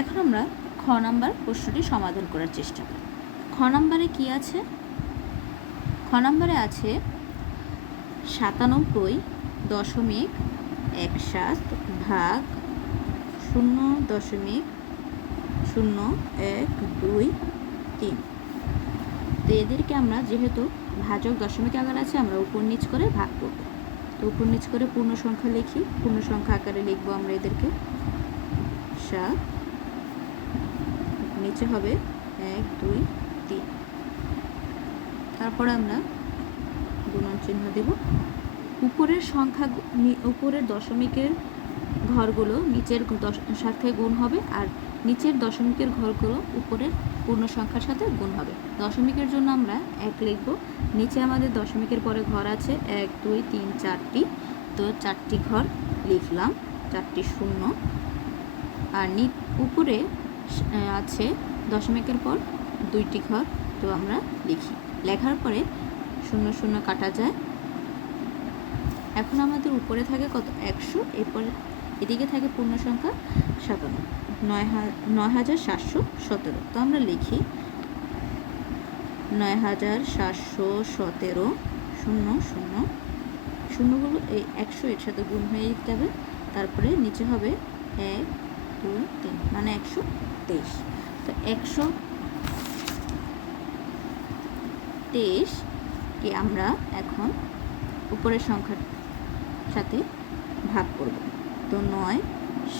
এখন আমরা খ নাম্বার প্রশ্নটি সমাধান করার চেষ্টা করি। খ নাম্বারে কি আছে? খ নাম্বারে আছে 97.17 ভাগ 0.0123। তো এদেরকে আমরা যেহেতু ভাজক দশমিক আকার আছে আমরা উপর নিচ করে ভাগ করব। তো উপর নিচ করে পূর্ণ সংখ্যা লিখি, পূর্ণ সংখ্যা আকারে লিখবো আমরা এদেরকে 7, নিচে হবে 1 2 3। তারপরে আমরা গুণন চিহ্ন দেব। উপরের সংখ্যা উপরের দশমিকের ঘরগুলো নিচের সাথে গুণ হবে, আর নিচের দশমিকের ঘরগুলো উপরের পূর্ণ সংখ্যার সাথে গুণ হবে। দশমিকের জন্য আমরা 1 লিখব। নিচে আমাদের দশমিকের পরে ঘর আছে 1 2 3 4টি, তো 4টি ঘর লিখলাম, 4টি শূন্য। আর উপরে আছে দশমিকের পর 2টি ঘর, তো আমরা লিখি। লেখার পরে 0 0 কাটা যায়। এখন আমাদের উপরে থাকে কত? 100। এরপর এদিকে থাকে পূর্ণ সংখ্যা 971717। তো আমরা লিখি 9717 0 0, শূন্যগুলো এই 100 এর সাথে গুণ হয়ে যাবে। তারপরে নিচে হবে 1 2 3, মানে 123। তো 123কে আমরা এখন উপরের সংখ্যার সাথে ভাগ করব। তো 9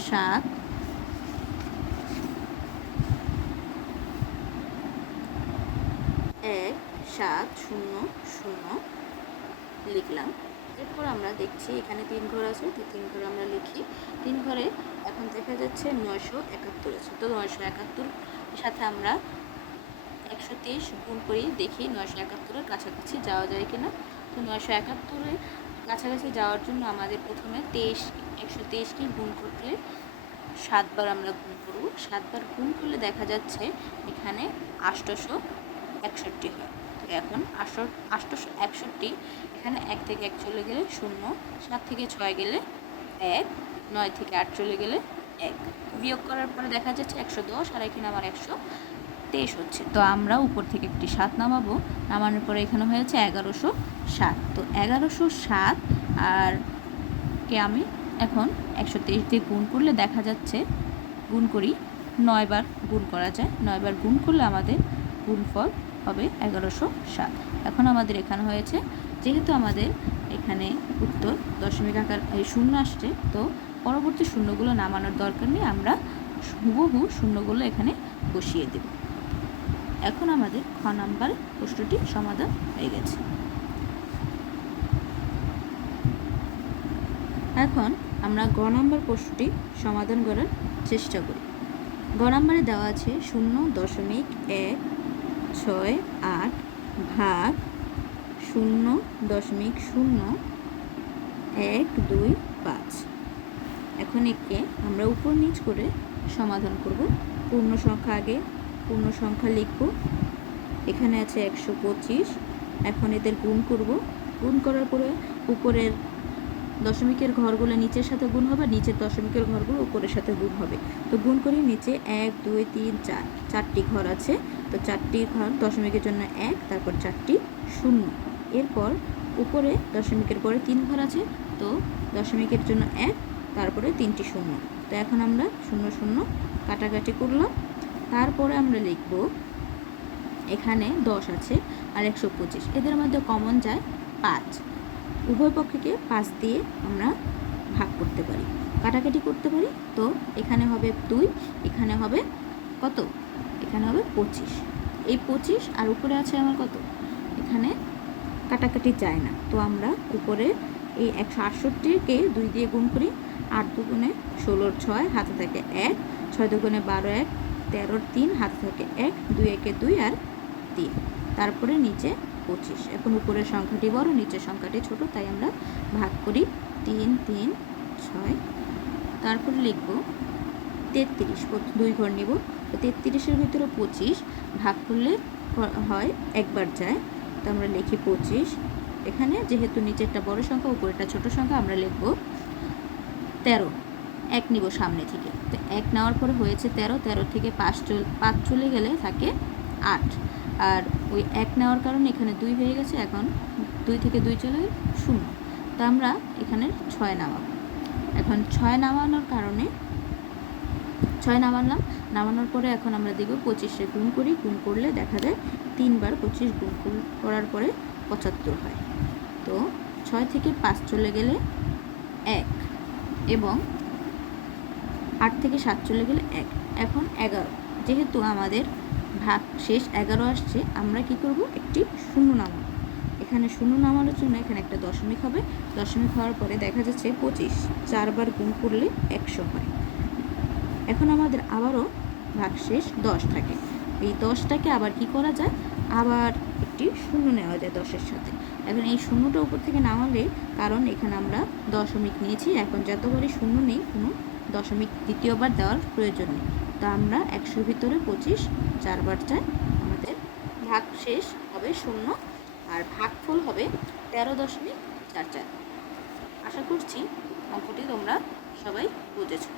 7 1 7 0 0 লিখলাম। এরপর আমরা দেখছি এখানে 3 ঘর আছে, তো 3 ঘর আমরা লিখি। 3 ঘরে এখন দেখা যাচ্ছে 971 আছে। তো 971 এর সাথে আমরা 123 গুণ করি, দেখি 971-এর কাছাকাছি যাওয়া যায় কিনা। তো 971-এর কাছাকাছি যাওয়ার জন্য আমাদের প্রথমে 123কে গুণ করলে 7 বার আমরা গুণ করব। 7 বার গুণ করলে দেখা যাচ্ছে এখানে 861 হয়। তো এখন 861, এখানে 1 থেকে 1 চলে গেলে 0, 7 থেকে 6 গেলে 1, 9 থেকে 8 চলে গেলে 1। বিয়োগ করার পরে দেখা যাচ্ছে 110, আর এখানে আমার 123 হচ্ছে। তো আমরা উপর থেকে একটি 7 নামাবো, নামানোর পরে এখানে হয়েছে 1107। তো 1107 আর কে আমি এখন 123 দিয়ে গুণ করলে দেখা যাচ্ছে, গুণ করি, 9 বার গুণ করা যায়। 9 বার গুণ করলে আমাদের গুণফল হবে 1107। এখন আমাদের এখানে হয়েছে, যেহেতু আমাদের এখানে উত্তর দশমিক আকার শূন্য আসছে, তো পরবর্তী শূন্যগুলো নামানোর দরকার নেই, আমরা হুবহু শূন্যগুলো এখানে বসিয়ে দেব। এখন আমাদের খ নাম্বার প্রশ্নটি সমাধান হয়ে গেছে। এখন আমরা গ নম্বর প্রশ্নটি সমাধান করার চেষ্টা করি। গ নম্বরে দেওয়া আছে 0.168 ভাগ 0.0125। এখন একে আমরা উপর নিচ করে সমাধান করব। পূর্ণ সংখ্যা আগে পূর্ণ সংখ্যা লিখব। এখানে আছে 125। এখন এদের গুণ করব। গুণ করার পরে উপরের দশমিকের ঘরগুলো নিচের সাথে গুণ হবে, নিচের দশমিকের ঘরগুলো উপরের সাথে গুণ হবে। তো গুণ করি, নিচে 1 2 3 4, 4টি ঘর আছে। তো 4টি ঘর দশমিকের জন্য 1, তারপর 4টি শূন্য। এরপর উপরে দশমিকের পরে 3 ঘর আছে, তো দশমিকের জন্য 1, তারপরে 3টি শূন্য। তো এখন আমরা 0 0 কাটাকাটি করলাম। তারপরে আমরা লিখব এখানে 10 আছে আর 125, এদের মধ্যে কমন যায় 5। উভয় পক্ষকে 5 দিয়ে আমরা ভাগ করতে পারি, কাটাকাটি করতে পারি। তো এখানে হবে 2, এখানে হবে কত? এখানে হবে 25। এই 25 আর উপরে আছে আমার কত? এখানে কাটাকাটি যায় না। তো আমরা উপরে এই 168কে 2 দিয়ে গুণ করি। 8 দুগুণে 16, 6 হাতে থাকে 1, 6 দুগুণে 12, 1 13, 3 হাতে থাকে 1, 2 একে 2 আর 3। তারপরে নিচে 25। এখন উপরের সংখ্যাটি বড়, নিচের সংখ্যাটি ছোট, তাই আমরা ভাগ করি 3 3 6। তারপরে লিখব 33, 2 ঘর নিব। তো 33-এর ভিতরে 25 ভাগ করলে হয় একবার যায়, তো আমরা লিখি 25। এখানে যেহেতু নিচেরটা বড় সংখ্যা উপরেরটা ছোট সংখ্যা, আমরা লিখব 13। এক নিব সামনে থেকে। তো এক নেওয়ার পরে হয়েছে 13, 13 থেকে 5 চলে গেলে থাকে 8, আর ওই এক নেওয়ার কারণে এখানে 2 হয়ে গেছে, এখন 2 থেকে 2 চলে গেলে 0। তো আমরা এখানে 6 নামাবো। এখন 6 নামানোর কারণে 6 নামানোর পরে এখন আমরা দেখব 25 গুণ করি, গুণ করলে দেখা যায় 3 বার 25 গুণ করার পরে 75 হয়। তো 6 থেকে 5 চলে গেলে 1 এবং 8 থেকে 7 চলে গেলে 1। এখন 11, যেহেতু আমাদের ভাগ শেষ 11 আসছে, আমরা কি করব, একটি শূন্য নামাবো। এখানে শূন্য নামানোর জন্য এখানে একটা দশমিক হবে, দশমিক হওয়ার পরে দেখা যাচ্ছে 25 4 বার গুণ করলে 100 হয়। এখন আমাদের আবারও ভাগশেষ 10 থাকে। এই 10টাকে আবার কি করা যায়, আবার একটি শূন্য নেওয়া যায় 10-এর সাথে। এখন এই শূন্যটা উপর থেকে নামালে, কারণ এখানে আমরা দশমিক নিয়েছি, এখন যতবারই শূন্য নেই কোনো দশমিক দ্বিতীয়বার দেওয়ার প্রয়োজন নেই। তো আমরা 100-র ভিতরে 25 4 বার চাই, আমাদের ভাগশেষ হবে 0 আর ভাগফল হবে 13.44। আশা করছি অঙ্কটি তোমরা সবাই বুঝেছো।